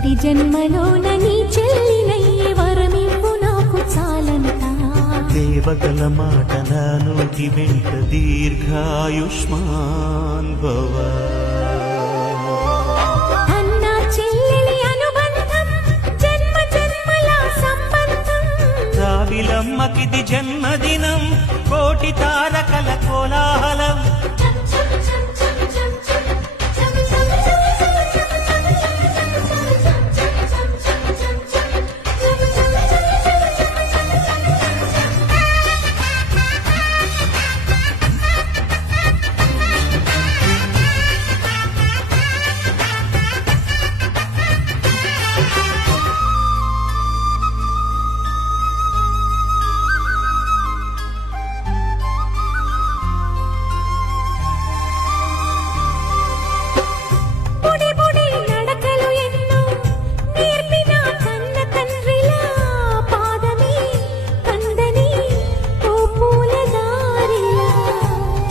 ప్రతి జన్మలోన నీ చెల్లినయ్యే వరమివ్వు నాకు చాలంట. దేవతల మాట నా నోటి వెంట దీర్ఘాయుష్మాన్ భవ. అన్నా చెల్లెలి అనుబంధం జన్మ జన్మల సంబంధం. రావిలమ్మకిది జన్మదినం కోటి తారకల కోలాహలం.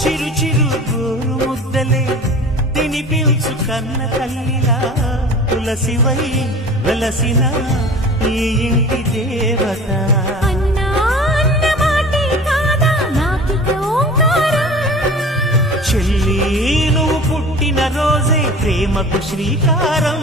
చిరు చిరు గోరు ముద్దలే తినిపించు కన్న తల్లిలా తులసివై వెలసిన ఈ ఇంటి దేవత. చెల్లి నువ్వు పుట్టిన రోజే ప్రేమకు శ్రీకారం.